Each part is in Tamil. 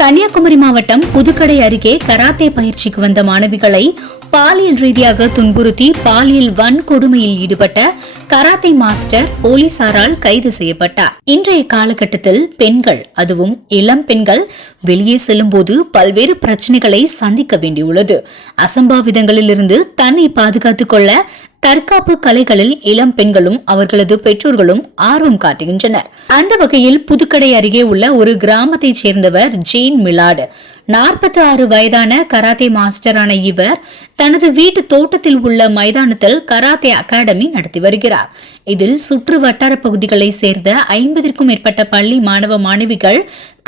கன்னியாகுமரி மாவட்டம் புதுக்கடை அருகே கராத்தே பயிற்சிக்கு வந்த மாணவிகளை பாலியல் ரீதியாக துன்புறுத்தி பாலியல் வன்கொடுமையில் ஈடுபட்ட கராத்தே மாஸ்டர் போலீசாரால் கைது செய்யப்பட்டார். இன்றைய காலகட்டத்தில் பெண்கள், அதுவும் இளம் பெண்கள் வெளியே செல்லும் போது பல்வேறு பிரச்சனைகளை சந்திக்க வேண்டியுள்ளது. அசம்பாவிதங்களிலிருந்து தன்னை பாதுகாத்துக் கொள்ள தற்காப்பு கலைகளில் இளம் பெண்களும் அவர்களது பெற்றோர்களும் ஆர்வம் காட்டுகின்றனர். அந்த வகையில் புதுக்கடை அருகே உள்ள ஒரு கிராமத்தைச் சேர்ந்தவர் ஜெயின் மிலாடு. 46 வயதான கராத்தே மாஸ்டரான இவர் தனது வீட்டு தோட்டத்தில் உள்ள மைதானத்தில் கராத்தே அகாடமி நடத்தி வருகிறார். இதில் சுற்று வட்டார பகுதிகளை சேர்ந்த 50க்கும் மேற்பட்ட பள்ளி மாணவ மாணவிகள்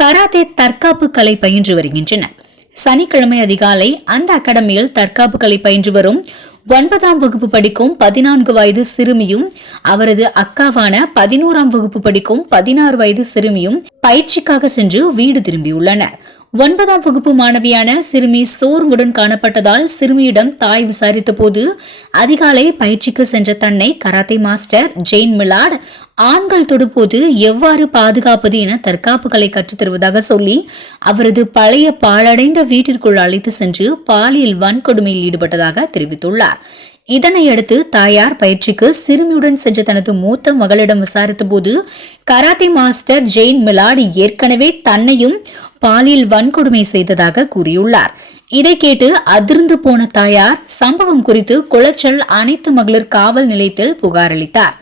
கராத்தே தற்காப்பு கலை பயின்று வருகின்றனர். சனிக்கிழமை அதிகாலை அந்த அகாடமியில் தற்காப்பு கலை பயின்று வரும் 9ஆம் வகுப்பு படிக்கும் 14 வயது சிறுமியும் அவரது அக்காவான 11ஆம் வகுப்பு படிக்கும் 16 வயது சிறுமியும் பயிற்சிக்காக சென்று வீடு திரும்பியுள்ளனர். 9ஆம் வகுப்பு மாணவியான சிறுமி சோர்வுடன் காணப்பட்டதால் சிறுமியிடம் தாய் விசாரித்த போது அதிகாலை பயிற்சிக்கு சென்ற தன்னை கராத்தே மாஸ்டர் ஜெயின் மிலாட் ஆண்கள் தொடுபோது எவ்வாறு பாதுகாப்பது என தற்காப்புகளை கற்றுத்தருவதாக சொல்லி அவரது பழைய பாழடைந்த வீட்டிற்குள் அழைத்து சென்று பாலியல் வன்கொடுமையில் ஈடுபட்டதாக தெரிவித்துள்ளார். இதனையடுத்து தாயார் பயிற்சிக்கு சிறுமியுடன் சென்ற தனது மூத்த மகளிடம் விசாரித்த போது கராத்தே மாஸ்டர் ஜெயின் மிலாட் ஏற்கனவே தன்னையும் பாலியல் வன்கொடுமை செய்ததாக கூறியுள்ளார். இதை கேட்டு அதிர்ந்து போன தாயார் சம்பவம் குறித்து குளச்சல் அனைத்து மகளிர் காவல் நிலையத்தில் புகார் அளித்தார்.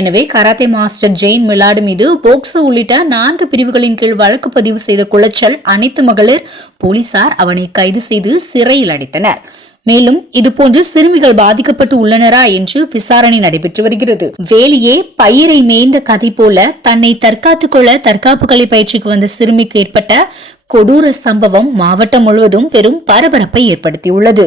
எனவே கராத்தே மாஸ்டர் ஜெயின் மிலாடு மீது போக்சோ உள்ளிட்ட 4 பிரிவுகளின் கீழ் வழக்கு பதிவு செய்த குளச்சல் அனைத்து மகளிர் போலீசார் அவனை கைது செய்து சிறையில் அடைத்தனர். மேலும் இதுபோன்று சிறுமிகள் பாதிக்கப்பட்டு உள்ளனரா என்று விசாரணை நடைபெற்று வருகிறது. வேலையே பயிரை மேய்ந்த கதை போல தன்னை தற்காத்துக் கொள்ள தற்காப்பு கலை பயிற்சிக்கு வந்த சிறுமிக்கு ஏற்பட்ட கொடூர சம்பவம் மாவட்டம் முழுவதும் பெரும் பரபரப்பை ஏற்படுத்தியுள்ளது.